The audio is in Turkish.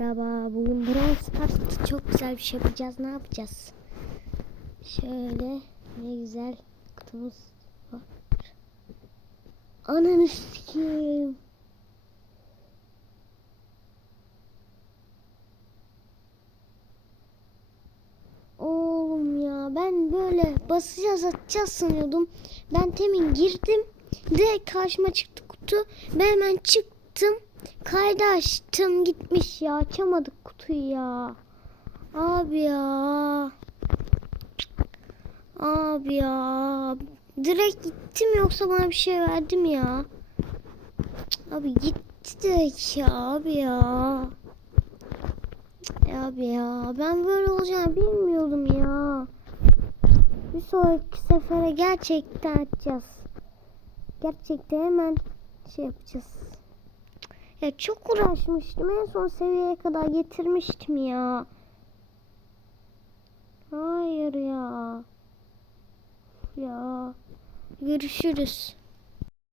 merhaba. Bugün Brawl Stars'ta çok güzel bir şey yapacağız. Ne yapacağız? Şöyle ne güzel kutumuz var. Ananı sikeyim. Oğlum ya ben böyle basacağız atacağız sanıyordum. Ben temin girdim. Direkt karşıma çıktı kutu. Ben hemen çıktım. Kaydı açtım gitmiş ya. Açamadık kutuyu ya. Abi ya. Abi ya. Direkt gittim yoksa bana bir şey verdi mi ya? Abi gitti direkt ya abi ya. Abi ya ben böyle olacağını bilmiyordum ya. Bir sonraki sefere gerçekten açacağız. Gerçekten hemen şey yapacağız. Ya çok uğraşmıştım. En son seviyeye kadar getirmiştim ya. Hayır ya. Ya. Görüşürüz.